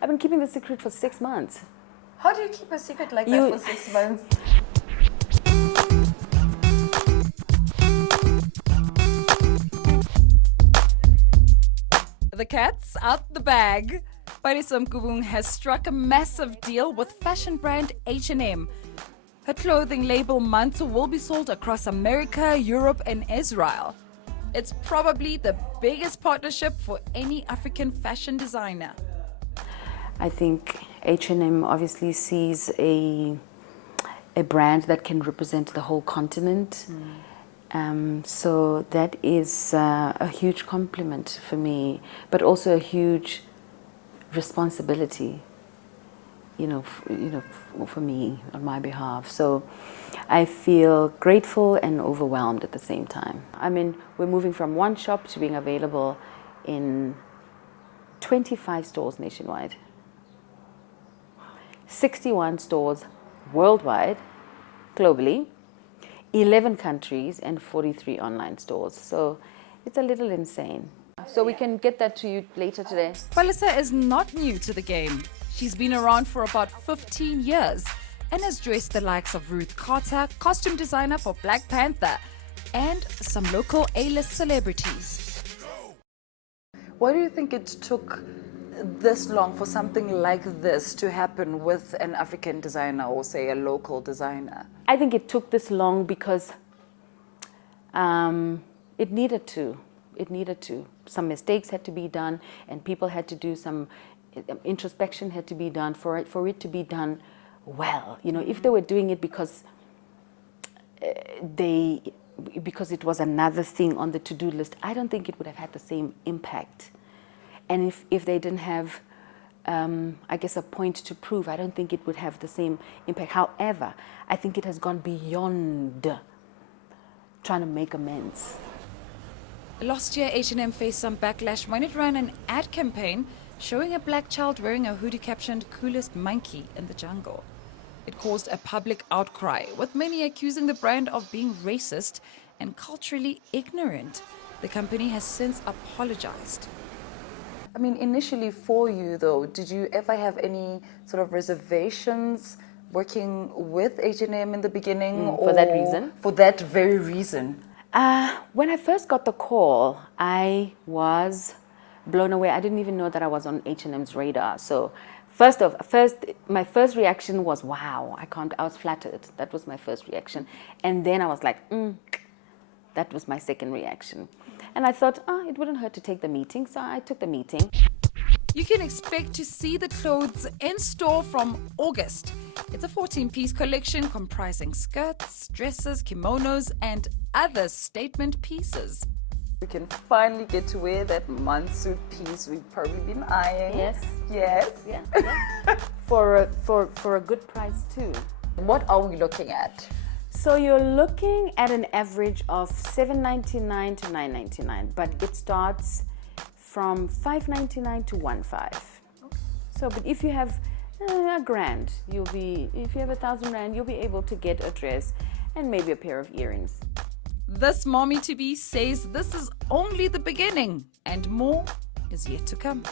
I've been keeping the secret for 6 months. How do you keep a secret like that for 6 months? The cat's out the bag. Palesa Mokubung has struck a massive deal with fashion brand H&M. Her clothing label Mantsho will be sold across America, Europe and Israel. It's probably the biggest partnership for any African fashion designer. I think H&M obviously sees a brand that can represent the whole continent. So that is a huge compliment for me, but also a huge responsibility, for me on my behalf. So I feel grateful and overwhelmed at the same time. I mean, we're moving from one shop to being available in 25 stores nationwide, 61 stores worldwide, globally, 11 countries and 43 online stores. So it's a little insane. So we can get that to you later today. Palesa is not new to the game. She's been around for about 15 years and has dressed the likes of Ruth Carter, costume designer for Black Panther, and some local A-list celebrities. Why do you think it took this long for something like this to happen with an African designer or, say, a local designer? I think it took this long because it needed to. It needed to. Some mistakes had to be done, and people had to do some introspection had to be done for it to be done well. If they were doing it because it was another thing on the to-do list, I don't think it would have had the same impact. And if they didn't have, a point to prove, I don't think it would have the same impact. However, I think it has gone beyond trying to make amends. Last year, H&M faced some backlash when it ran an ad campaign showing a black child wearing a hoodie captioned "Coolest Monkey in the Jungle." It caused a public outcry, with many accusing the brand of being racist and culturally ignorant. The company has since apologized. I mean, initially for you, though, did you ever have any sort of reservations working with H&M in the beginning? For that reason? For that very reason. When I first got the call, I was blown away. I didn't even know that I was on H&M's radar. So my first reaction was, wow, I was flattered. That was my first reaction. And then I was like, that was my second reaction. And I thought, it wouldn't hurt to take the meeting. So I took the meeting. You can expect to see the clothes in store from August. It's a 14-piece collection comprising skirts, dresses, kimonos, and other statement pieces. We can finally get to wear that Mantsho piece we've probably been eyeing. Yes. Yes. Yeah. for a good price too. What are we looking at? So you're looking at an average of $7.99 to $9.99, but it starts from $5.99 to $1.5. So, but if you have $1,000, if you have 1,000 rand, you'll be able to get a dress and maybe a pair of earrings. This mommy-to-be says this is only the beginning and more is yet to come.